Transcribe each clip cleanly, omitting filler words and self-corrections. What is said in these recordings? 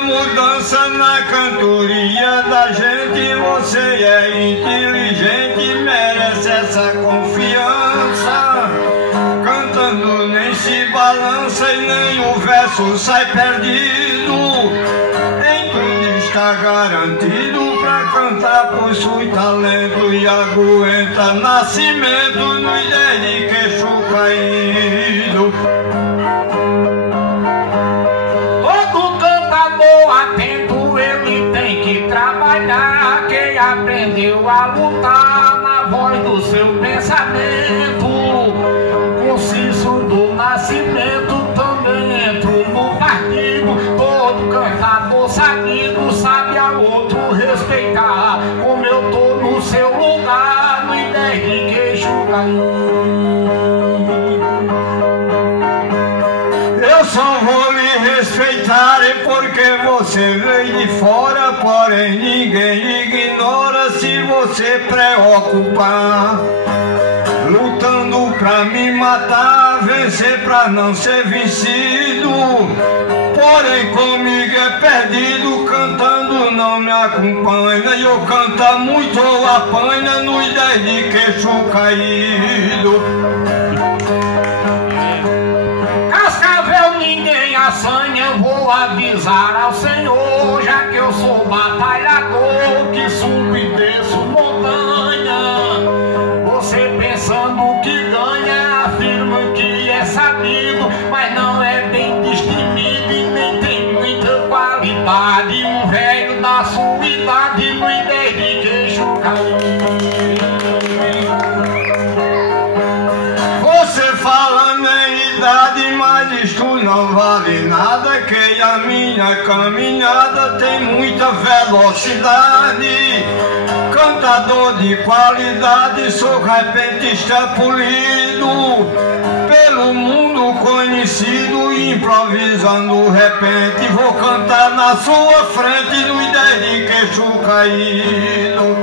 uma mudança na cantoria da gente. Você é inteligente, merece essa confiança. Cantando nem se balança e nem o verso sai perdido. Em tudo está garantido pra cantar, possui talento e aguenta nascimento no ideia de queixo caído. Todo cantador atento, ele tem que trabalhar. Quem aprendeu a lutar na voz do seu pensamento, conciso do nascimento, também entro no partido. Todo cantador sabido sabe a outro respeitar. Como eu tô no seu lugar, no ideia de queixo caído. Eu só vou lhe respeitar é porque você veio de fora, porém ninguém ignora se você preocupar. Lutando pra me matar, vencer pra não ser vencido. Porém comigo é perdido, cantando não me acompanha. E eu canto muito ou apanha no ideia de queixo caído. Cascavel ninguém assanha, vou avisar ao Senhor, já que eu sou batalhador, que subo e desço montanha. Você pensando que ganha, afirma que é sabido, mas não é bem destemido e nem tem muita qualidade. Um velho da sua idade no ideia de queixo caído. Você fala em idade, mas isto não vale nada, que a minha caminhada tem muita velocidade. Cantador de qualidade, sou repentista polido, pelo mundo conhecido, improvisando repente. Vou cantar na sua frente no ideia de queixo caído.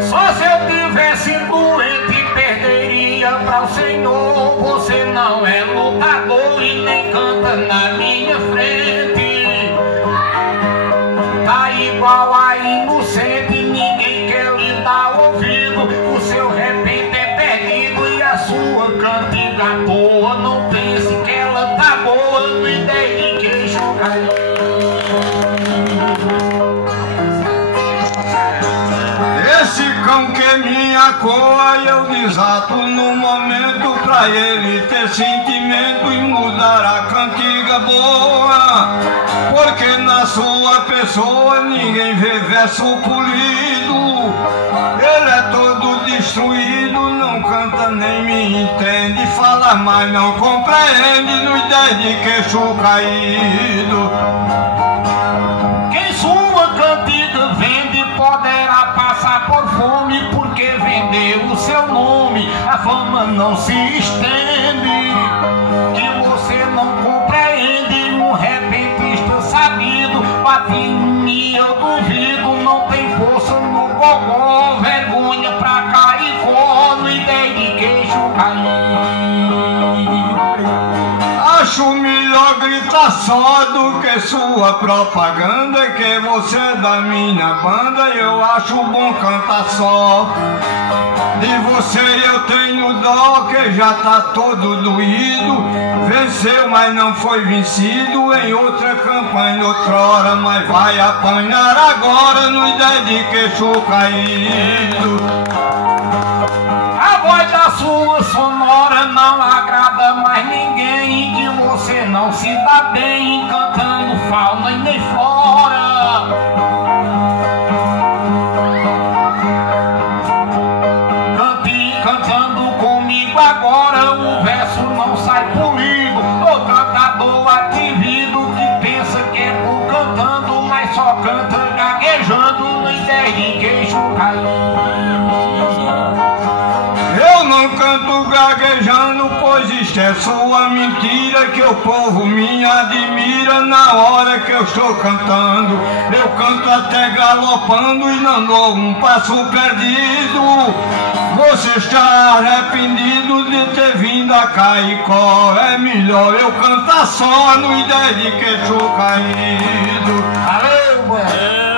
Só se eu tivesse doente perderia pra o Senhor. Você não é lutador e nem canta na minha frente. Tá igual a inocente, ninguém quer lhe dar ouvido. O seu repente é perdido e a sua cantiga à toa. Não pense que ela tá boa no ideia de queixo caído. Esse cão que me acoa, eu desato no momento pra ele ter sentimento e mudar a cantiga boa. Porque na sua pessoa ninguém vê verso polido. Ele é todo destruído, não canta nem me entende, fala mas não compreende no ideia de queixo caído. Quem sua cantiga vende poderá passar por fome, porque vendeu o seu nome, a fama não se estende. Que você não compreende, um repentista sabido, bate em mim, eu duvido, não tem força no gogó, vergonha pra Caicó, no ideia de queixo caído. Acho melhor gritar só do que sua propaganda, que você é da minha banda, eu acho bom cantar só. De você eu tenho dó, que já tá todo doído. Venceu, mas não foi vencido em outra campanha, outrora, mas vai apanhar agora no ideia de queixo caído. A voz da sua sonora não agrada mais ninguém, e que você não se dá bem cantando fauna e nem flora. Cantando comigo agora, o verso não sai polido. O cantador atrevido que pensa que é por cantando, mas só canta gaguejando no ideia de queixo caído. Eu não canto gaguejando, pois isto é sua mentira, que o povo me admira na hora que eu estou cantando. Eu canto até galopando e não dou um passo perdido. você está arrependido de ter vindo a Caicó. É melhor eu cantar só no ideia de queixo caído. Valeu, mano.